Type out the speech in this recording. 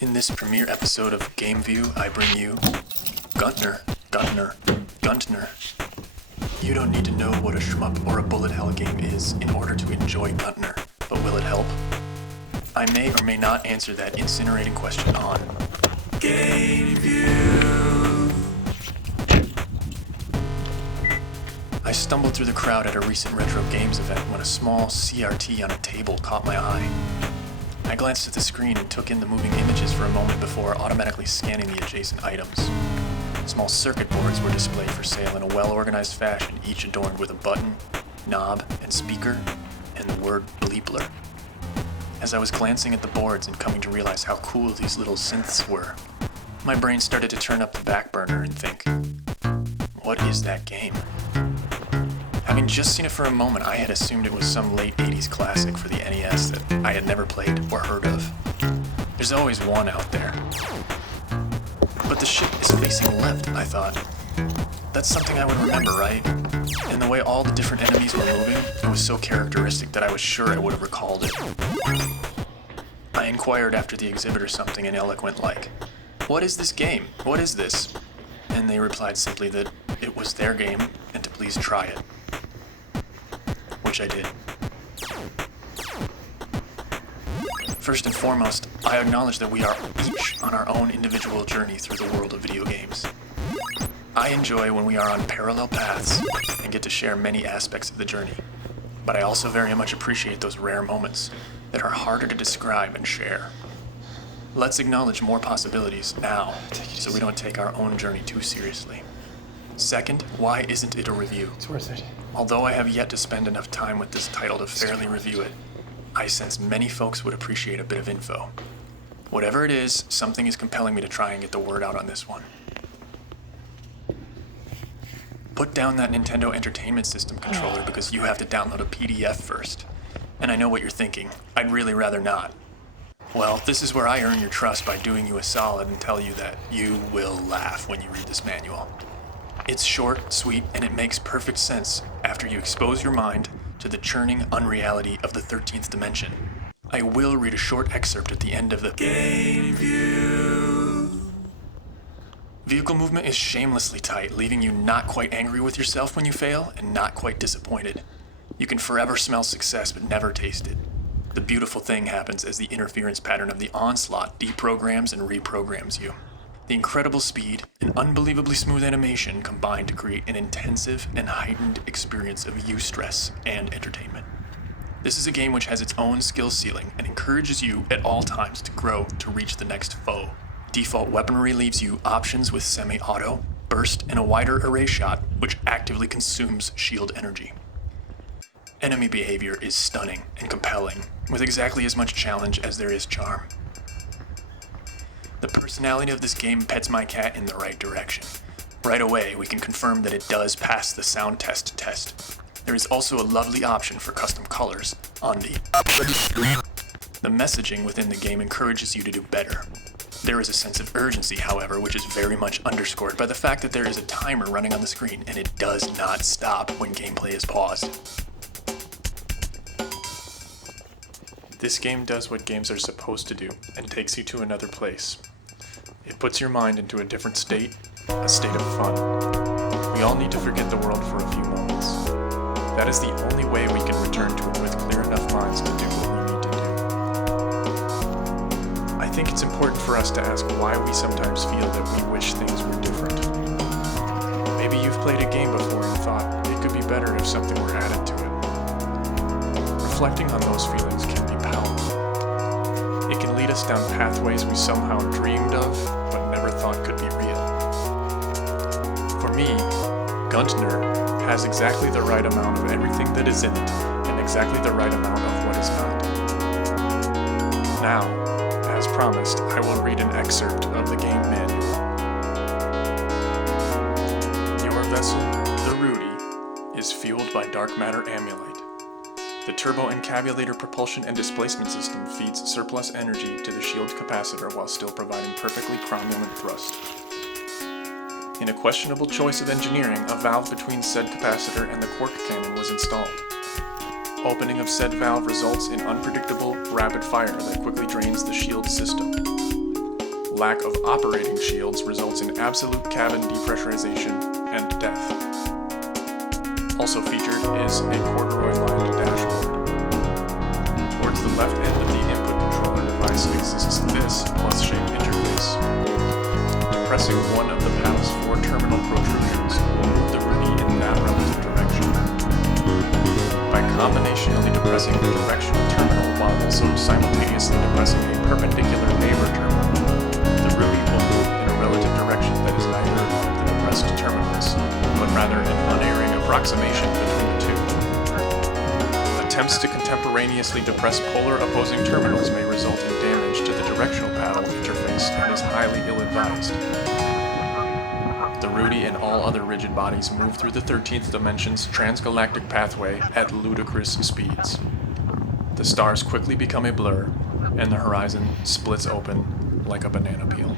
In this premiere episode of Game View, I bring you Guntner. You don't need to know what a shmup or a bullet hell game is in order to enjoy Guntner, but will it help? I may or may not answer that incinerating question on Game View. I stumbled through the crowd at a recent retro games event when a small CRT on a table caught my eye. I glanced at the screen and took in the moving images for a moment before automatically scanning the adjacent items. Small circuit boards were displayed for sale in a well-organized fashion, each adorned with a button, knob, and speaker, and the word bleepler. As I was glancing at the boards and coming to realize how cool these little synths were, my brain started to turn up the back burner and think, what is that game? Having just seen it for a moment, I had assumed it was some late 80s classic for the NES that I had never played or heard of. There's always one out there. But the ship is facing left, I thought. That's something I would remember, right? And the way all the different enemies were moving, it was so characteristic that I was sure I would have recalled it. I inquired after the exhibitor something ineloquent like, "What is this game? What is this?" And they replied simply that it was their game and to please try it. Which I did. First and foremost, I acknowledge that we are each on our own individual journey through the world of video games. I enjoy when we are on parallel paths and get to share many aspects of the journey, but I also very much appreciate those rare moments that are harder to describe and share. Let's acknowledge more possibilities now, so we don't take our own journey too seriously. Second, why isn't it a review? It's worth it. Although I have yet to spend enough time with this title to fairly review it, I sense many folks would appreciate a bit of info. Whatever it is, something is compelling me to try and get the word out on this one. Put down that Nintendo Entertainment System controller because you have to download a PDF first. And I know what you're thinking. I'd really rather not. Well, this is where I earn your trust by doing you a solid and tell you that you will laugh when you read this manual. It's short, sweet, and it makes perfect sense after you expose your mind to the churning unreality of the 13th dimension. I will read a short excerpt at the end of the Game View. Vehicle movement is shamelessly tight, leaving you not quite angry with yourself when you fail and not quite disappointed. You can forever smell success but never taste it. The beautiful thing happens as the interference pattern of the onslaught deprograms and reprograms you. The incredible speed and unbelievably smooth animation combine to create an intensive and heightened experience of eustress and entertainment. This is a game which has its own skill ceiling and encourages you at all times to grow to reach the next foe. Default weaponry leaves you options with semi-auto, burst, and a wider array shot, which actively consumes shield energy. Enemy behavior is stunning and compelling, with exactly as much challenge as there is charm. The personality of this game pets my cat in the right direction. Right away, we can confirm that it does pass the sound test. There is also a lovely option for custom colors on the messaging within the game encourages you to do better. There is a sense of urgency, however, which is very much underscored by the fact that there is a timer running on the screen and it does not stop when gameplay is paused. This game does what games are supposed to do and takes you to another place. It puts your mind into a different state, a state of fun. We all need to forget the world for a few moments. That is the only way we can return to it with clear enough minds to do what we need to do. I think it's important for us to ask why we sometimes feel that we wish things were different. Maybe you've played a game before and thought it could be better if something were added to it. Reflecting on those feelings can be powerful. It can lead us down pathways we somehow dreamed of, but never thought could be real. For me, Guntner has exactly the right amount of everything that is in it, and exactly the right amount of what is not. Now, as promised, I will read an excerpt of the game manual. Your vessel, the Rudy, is fueled by dark matter amulite. The turbo-encabulator propulsion and displacement system feeds surplus energy to the shield capacitor while still providing perfectly cromulent thrust. In a questionable choice of engineering, a valve between said capacitor and the quark cannon was installed. Opening of said valve results in unpredictable, rapid fire that quickly drains the shield system. lack of operating shields results in absolute cabin depressurization and death. Also featured is a corduroy-lined dashboard. Towards the left end of the input controller device exists this plus-shaped interface. Depressing one of the paddle's 4 terminal protrusions will move the Rudy in that relative direction. By combinationally depressing the directional terminal while also simultaneously depressing a perpendicular neighbor terminal, the Rudy will move in a relative direction that is neither of the depressed terminals, but rather an unerring approximation between the two. Attempts to contemporaneously depress polar opposing terminals may result in damage to the directional paddle interface and is highly ill-advised. The Rudy and all other rigid bodies move through the 13th dimension's transgalactic pathway at ludicrous speeds. The stars quickly become a blur, and the horizon splits open like a banana peel.